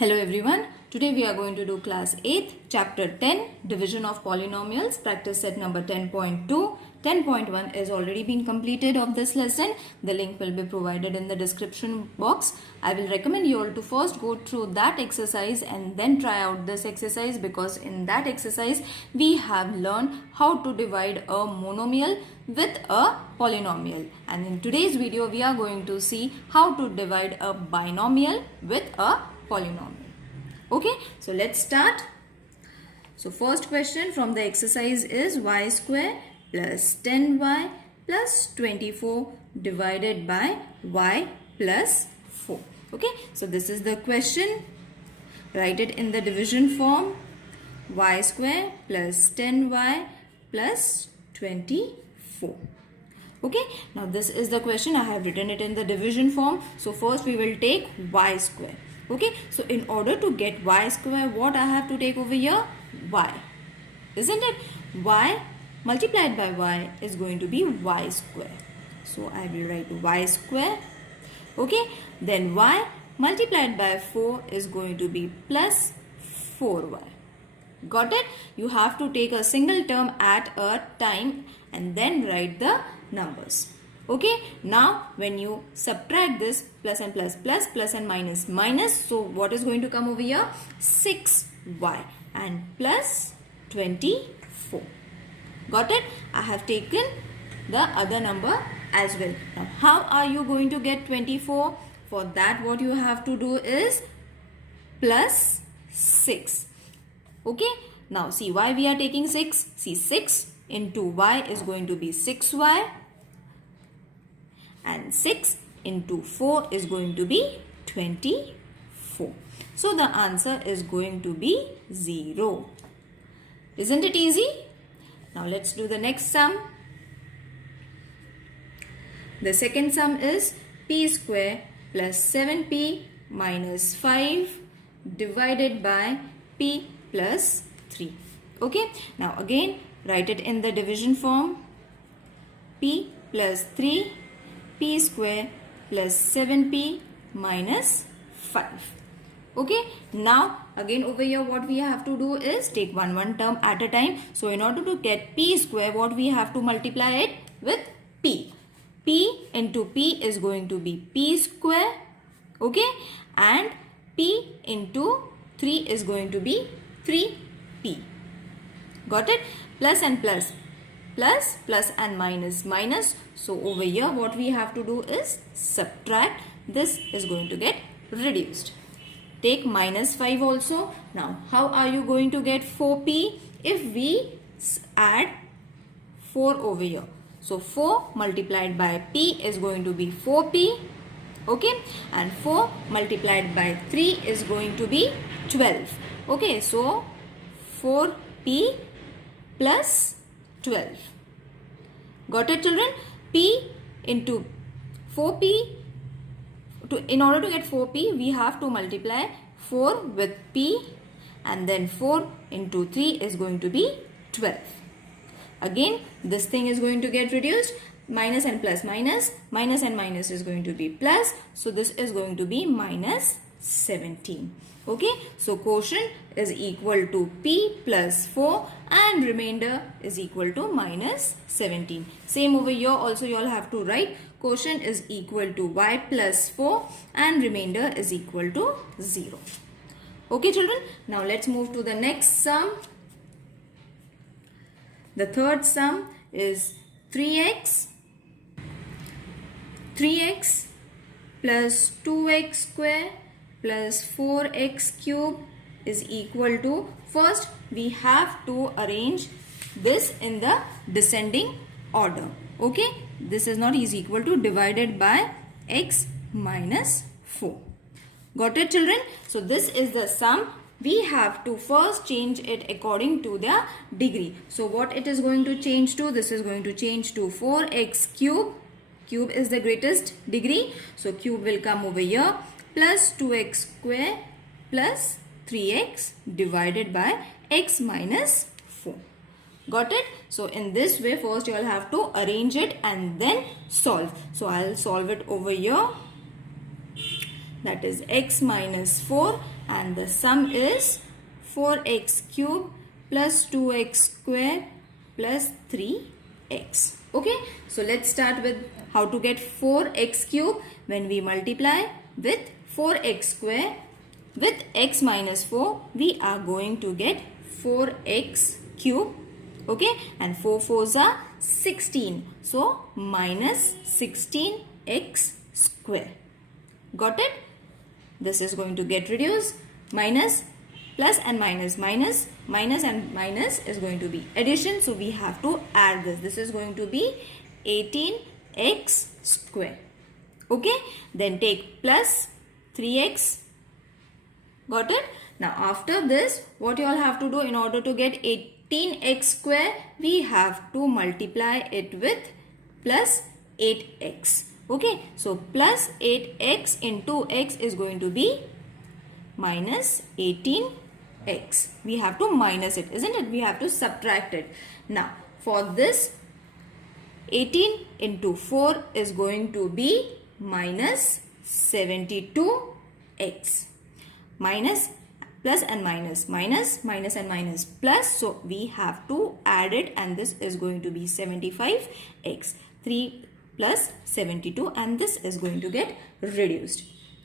Hello everyone. Today we are going to do class 8th chapter 10 division of polynomials practice set number 10.2. 10.1 is already been completed of this lesson. The link will be provided in the description box. I will recommend you all to first go through that exercise and then try out this exercise, because in that exercise we have learned how to divide a monomial with a polynomial, and in today's video we are going to see how to divide a binomial with a polynomial. Okay, so let's start. So first question from the exercise is y square plus 10y plus 24 divided by y plus 4. Okay, so this is the question. Write it in the division form. Y square plus 10y plus 24. Okay, now this is the question. I have written it in the division form. So first we will take y square. Okay, so in order to get y square, what I have to take over here? Y. Isn't it? Y multiplied by y is going to be y square. So I will write y square. Okay, then y multiplied by 4 is going to be plus 4y. Got it? You have to take a single term at a time and then write the numbers. Okay, now when you subtract this plus and plus plus, plus and minus minus, so what is going to come over here? 6y and plus 24. Got it? I have taken the other number as well. Now how are you going to get 24? For that what you have to do is plus 6. Okay, now see why we are taking 6. See, 6 into y is going to be 6y. And 6 into 4 is going to be 24. So the answer is going to be 0. Isn't it easy? Now let's do the next sum. The second sum is p square plus 7p minus 5 divided by p plus 3. Okay, now again write it in the division form. P plus 3, p square plus 7p minus 5. Okay, now again over here what we have to do is take one term at a time. So in order to get p square, what we have to multiply it with p. P into p is going to be p square. Okay, and p into 3 is going to be 3p. Got it? Plus and plus. Plus, plus and minus, minus. So over here what we have to do is subtract. This is going to get reduced. Take minus 5 also. Now how are you going to get 4p? If we add 4 over here. So 4 multiplied by p is going to be 4p. Okay, and 4 multiplied by 3 is going to be 12. Okay, so 4p plus 12. Got it, children? P into 4p. In order to get 4p, we have to multiply 4 with p, and then 4 into 3 is going to be 12. Again, this thing is going to get reduced. Minus and plus minus. Minus and minus is going to be plus. So this is going to be minus 17. Okay, so quotient is equal to p plus 4 and remainder is equal to minus 17. Same over here also you all have to write quotient is equal to y plus 4 and remainder is equal to 0. Okay, children, now let's move to the next sum. The third sum is 3x plus 2x square plus 4x cube is equal to, first we have to arrange this in the descending order. Okay, this is not is equal to divided by x minus 4. Got it, children? So this is the sum. We have to first change it according to the degree. So what it is going to change to? This is going to change to 4x cube. Cube is the greatest degree. So cube will come over here. Plus 2x square plus 3x divided by x minus 4. Got it? So in this way first you all have to arrange it and then solve. So I'll solve it over here. that is x minus 4 and the sum is 4x cube plus 2x square plus 3x. Okay, so let's start with how to get 4x cube. When we multiply with 4x square with x minus 4, we are going to get 4x cube. Okay, and 4 4s are 16. So minus 16x square. Got it? This is going to get reduced. Minus, plus and minus, minus, minus and minus is going to be addition. So we have to add this. This is going to be 18x square. Okay, then take plus 3x. Got it? Now after this, what you all have to do in order to get 18x square, we have to multiply it with plus 8x. Okay, so plus 8x into x is going to be minus 18x. We have to minus it, isn't it? We have to subtract it. Now for this, 18 into 4 is going to be minus 72x. Minus, plus and minus, minus, minus and minus, plus. So we have to add it, and this is going to be 75x. 3 plus 72, and this is going to get reduced.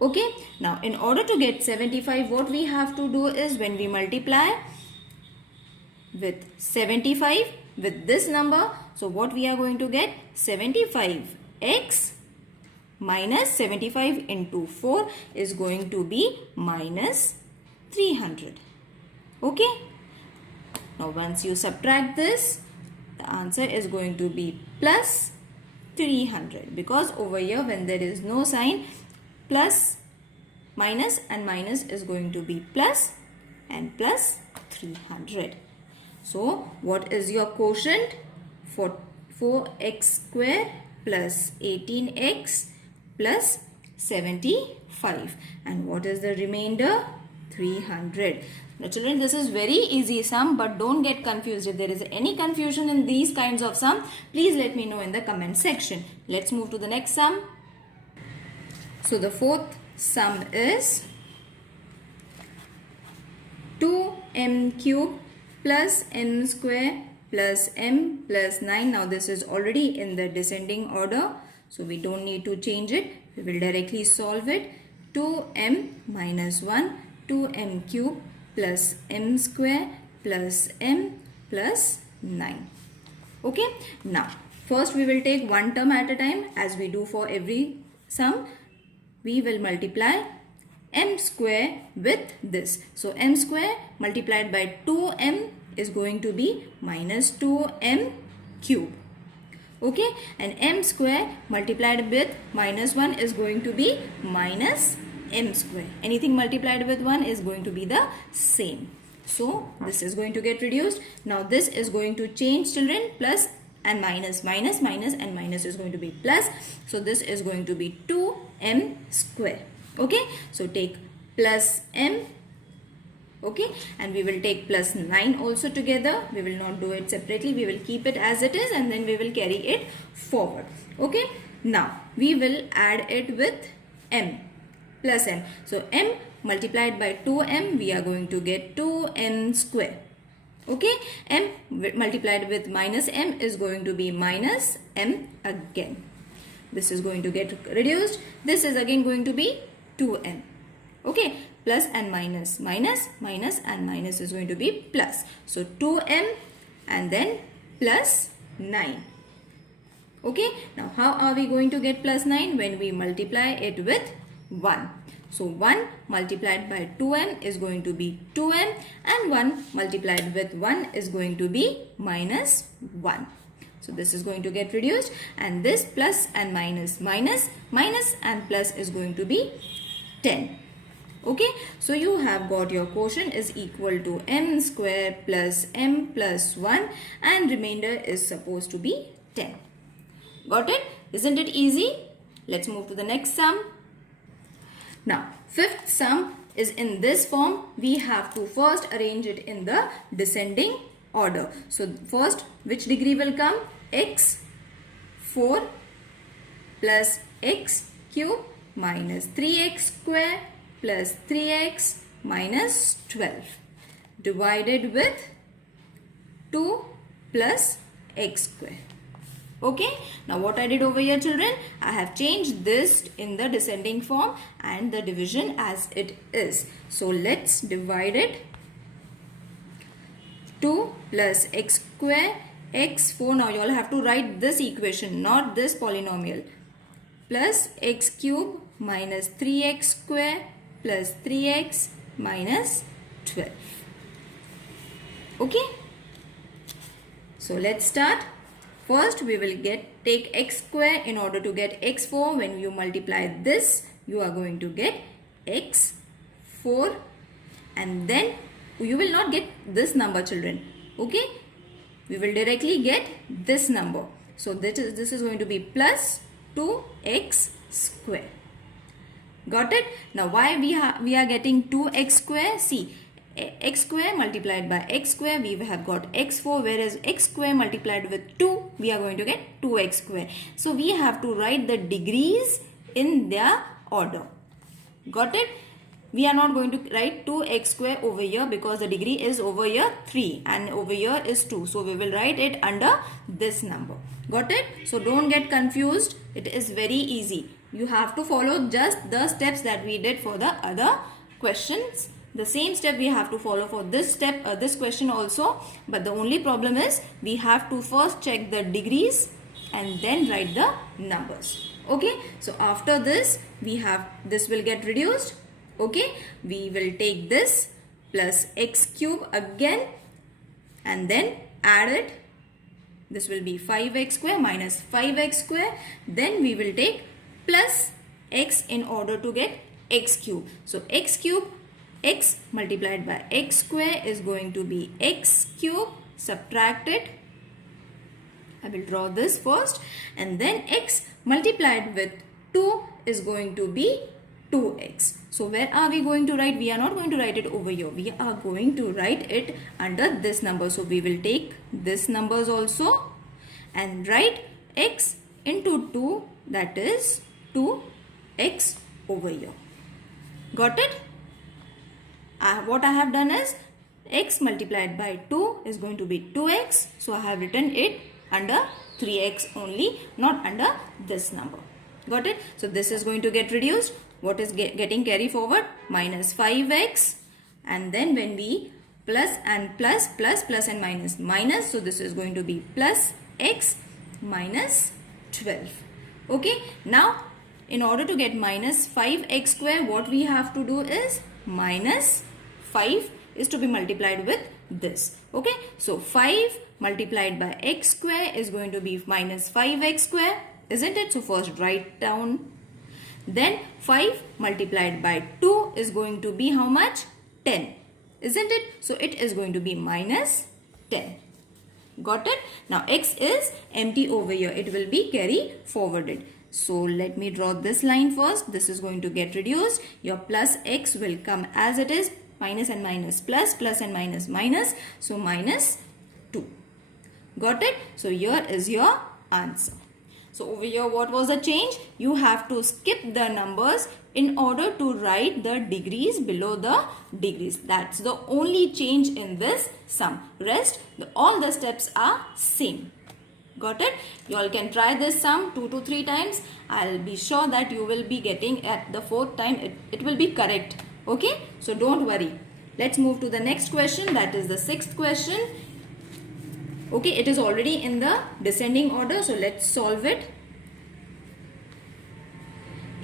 Okay, now in order to get 75, what we have to do is when we multiply with 75 with this number, so what we are going to get, 75x minus 75 into 4 is going to be minus 300. Okay, now once you subtract this, the answer is going to be plus 300, because over here when there is no sign, plus, minus and minus is going to be plus, and plus 300. So what is your quotient? For 4x square plus 18x plus 75, and what is the remainder? 300. Now children, this is very easy sum, but don't get confused. If there is any confusion in these kinds of sum, please let me know in the comment section. Let's move to the next sum. So the fourth sum is 2m cube plus m square plus m plus 9. Now this is already in the descending order, so we don't need to change it. We will directly solve it. 2m minus 1, 2m cube plus m square plus m plus 9. Okay, now first we will take one term at a time, as we do for every sum. We will multiply m square with this. So m square multiplied by 2m is going to be minus 2m cube. Okay, and m square multiplied with minus 1 is going to be minus m square. Anything multiplied with 1 is going to be the same. So this is going to get reduced. Now this is going to change, children. Plus and minus, minus, minus and minus is going to be plus. So this is going to be 2m square. Okay, so take plus m. Okay, and we will take plus 9 also together. We will not do it separately. We will keep it as it is, and then we will carry it forward. Okay, now we will add it with m plus m. So m multiplied by 2m, we are going to get 2m square. Okay, m multiplied with minus m is going to be minus m again. This is going to get reduced. This is again going to be 2m. Okay, plus and minus, minus, minus and minus is going to be plus. So 2m and then plus 9. Okay, now how are we going to get plus 9? When we multiply it with 1. So 1 multiplied by 2m is going to be 2m, and 1 multiplied with 1 is going to be minus 1. So this is going to get reduced, and this plus and minus, minus, minus and plus is going to be 10. Okay, so you have got your quotient is equal to m square plus m plus 1, and remainder is supposed to be 10. Got it? Isn't it easy? Let's move to the next sum. Now, fifth sum is in this form. We have to first arrange it in the descending order. So, first, which degree will come? X 4 plus x cube minus 3x square plus 3x minus 12 divided with 2 plus x square. Okay, now what I did over here, children, I have changed this in the descending form and the division as it is. So let's divide it. 2 plus x square x4. Now you all have to write this equation, not this polynomial. Plus x cube minus 3x square plus 3x minus 12. Okay, so let's start. First we will take x square. In order to get x4, when you multiply this, you are going to get x4, and then you will not get this number, children. Okay, we will directly get this number. So this is going to be plus 2x square. Got it? Now why we are getting 2x square? See, x square multiplied by x square, we have got x4, whereas x square multiplied with 2, we are going to get 2x square. So we have to write the degrees in their order. Got it? We are not going to write 2x square over here because the degree is over here 3 and over here is 2. So we will write it under this number. Got it? So don't get confused. It is very easy. You have to follow just the steps that we did for the other questions. The same step we have to follow for this this question also. But the only problem is we have to first check the degrees and then write the numbers. Okay. So after this, this will get reduced. Okay. We will take this plus x cube again and then add it. This will be 5x square minus 5x square. Then we will take plus x in order to get x cube. So x cube, x multiplied by x square is going to be x cube. Subtract it. I will draw this first, and then x multiplied with 2 is going to be 2x. So where are we going to write? We are not going to write it over here. We are going to write it under this number. So we will take this numbers also and write x into 2, that is 2x over here. Got it? What I have done is x multiplied by 2 is going to be 2x. So I have written it under 3x only, not under this number. Got it? So this is going to get reduced. What is getting carry forward? Minus 5x, and then when we plus and plus and minus, so this is going to be plus x minus 12. Okay, now in order to get minus 5x square, what we have to do is minus 5 is to be multiplied with this. Okay, so 5 multiplied by x square is going to be minus 5x square, isn't it? So first write down. Then 5 multiplied by 2 is going to be how much? 10. Isn't it? So it is going to be minus 10. Got it? Now x is empty over here. It will be carry forwarded. So let me draw this line first. This is going to get reduced. Your plus x will come as it is. Minus and minus plus and minus minus. So minus 2. Got it? So here is your answer. So over here, what was the change? You have to skip the numbers in order to write the degrees below the degrees. That's the only change in this sum. Rest, all the steps are same. Got it? You all can try this sum 2 to 3 times. I'll be sure that you will be getting at the 4th time. It will be correct. Okay? So don't worry. Let's move to the next question. That is the 6th question. Okay, it is already in the descending order. So let's solve it.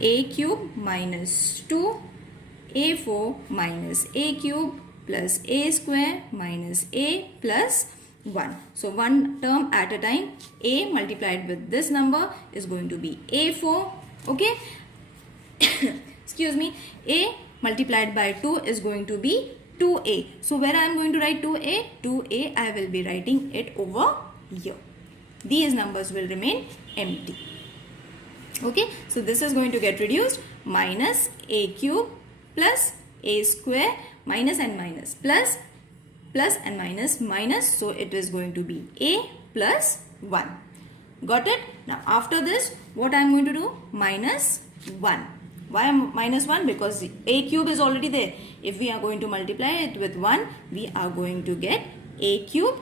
A cube minus 2, A4 minus A cube plus A square minus A plus 1. So one term at a time. A multiplied with this number is going to be A4. Okay. Excuse me. A multiplied by 2 is going to be 2a. So where I am going to write 2a? 2a I will be writing it over here. These numbers will remain empty. Okay. So this is going to get reduced. Minus a cube plus a square minus and minus plus and minus minus. So it is going to be a plus 1. Got it? Now after this, what I am going to do? Minus 1. Why minus 1? Because a cube is already there. If we are going to multiply it with 1, we are going to get a cube.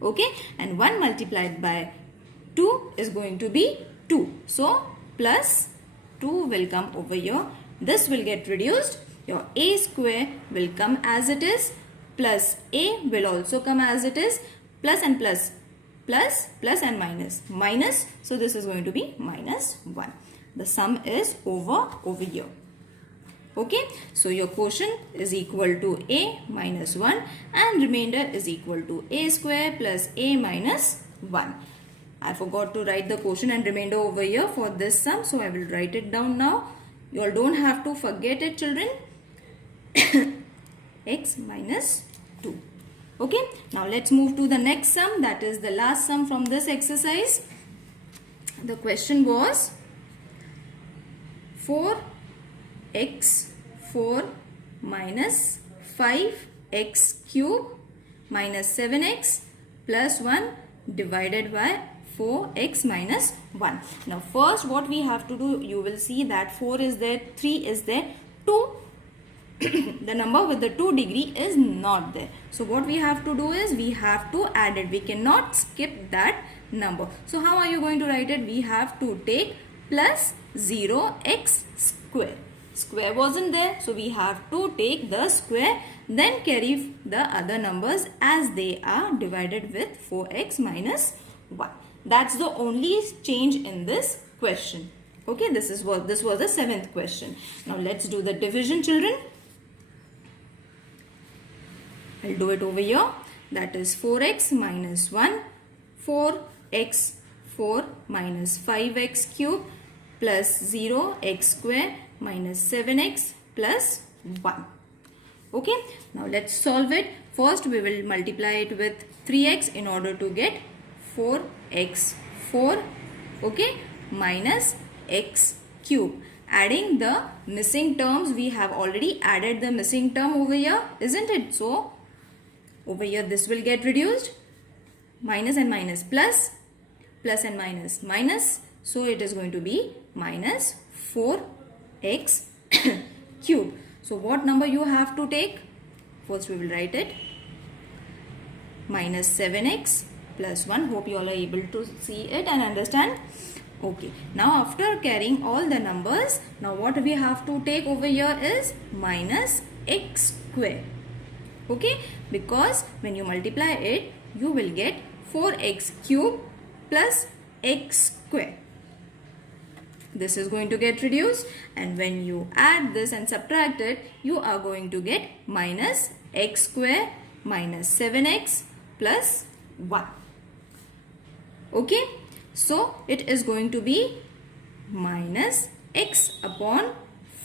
Okay, and 1 multiplied by 2 is going to be 2. So plus 2 will come over here. This will get reduced. Your a square will come as it is, plus a will also come as it is, plus and plus, plus, plus and minus, minus. So this is going to be minus 1. The sum is over here. Okay, so your quotient is equal to a minus 1 and remainder is equal to a square plus a minus 1. I forgot to write the quotient and remainder over here for this sum, so I will write it down now. You all don't have to forget it, children. X minus 2. Okay, now let's move to the next sum, that is the last sum from this exercise. The question was 4x4 minus 5x cube minus 7x plus 1 divided by 4x minus 1. Now first what we have to do, you will see that 4 is there, 3 is there, 2 the number with the 2 degree is not there. So what we have to do is we have to add it. We cannot skip that number. So how are you going to write it? We have to take plus 0x square. Square wasn't there, so we have to take the square, then carry the other numbers as they are divided with 4x minus 1. That's the only change in this question. Okay, this was the 7th question. Now let's do the division, children. I'll do it over here. That is 4x minus 1, 4x4 minus 5x cube plus 0x square minus 7x plus 1. Okay, now let's solve it. First we will multiply it with 3x in order to get 4x4, okay, minus x cube. Adding the missing terms, we have already added the missing term over here, isn't it? So over here this will get reduced, minus and minus plus, plus and minus minus, so it is going to be minus 4x cube. So what number you have to take? First we will write it, minus 7x plus 1. Hope you all are able to see it and understand. Okay, now after carrying all the numbers, now what we have to take over here is minus x square. Okay, because when you multiply it, you will get 4x cube plus x square. This is going to get reduced, and when you add this and subtract it, you are going to get minus x square minus 7x plus 1. Okay, so it is going to be minus x upon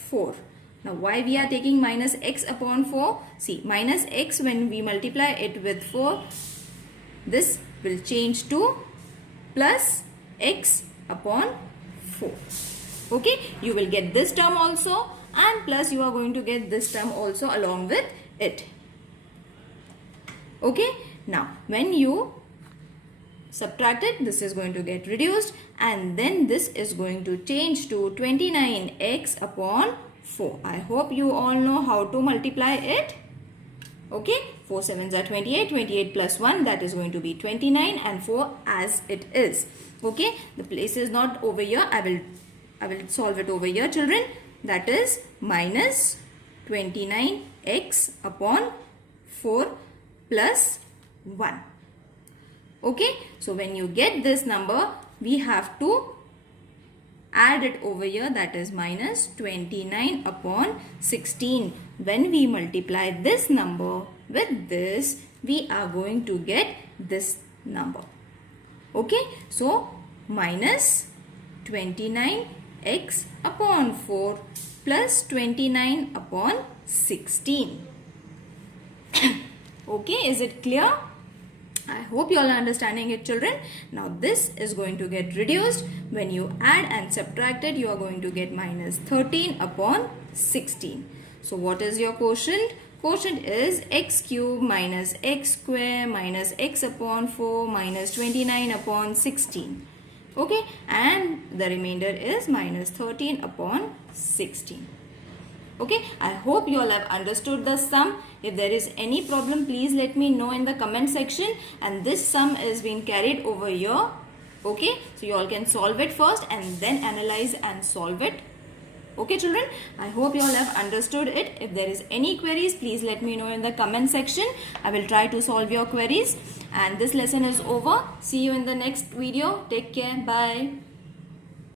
4. Now why we are taking minus x upon 4? See, minus x, when we multiply it with 4, this will change to plus x upon 4. Okay, you will get this term also, and plus you are going to get this term also along with it. Okay, now when you subtract it, this is going to get reduced, and then this is going to change to 29x upon 4. I hope you all know how to multiply it. Okay, 4 7s are 28, 28 plus 1, that is going to be 29, and 4 as it is. Okay, the place is not over here. I will solve it over here, children. That is minus 29x upon 4 plus 1. Okay, so when you get this number, we have to add it over here, that is minus 29 upon 16. When we multiply this number with this, we are going to get this number. Okay, so minus 29x upon 4 plus 29 upon 16. Okay, is it clear? I hope you all are understanding it, children. Now this is going to get reduced. When you add and subtract it, you are going to get minus 13 upon 16. So what is your quotient? Quotient is x cube minus x square minus x upon 4 minus 29 upon 16. Okay, and the remainder is minus 13 upon 16. Okay, I hope you all have understood the sum. If there is any problem, please let me know in the comment section. And this sum is being carried over here. Okay, so you all can solve it first and then analyze and solve it. Okay children, I hope you all have understood it. If there is any queries, please let me know in the comment section. I will try to solve your queries. And this lesson is over. See you in the next video. Take care. Bye.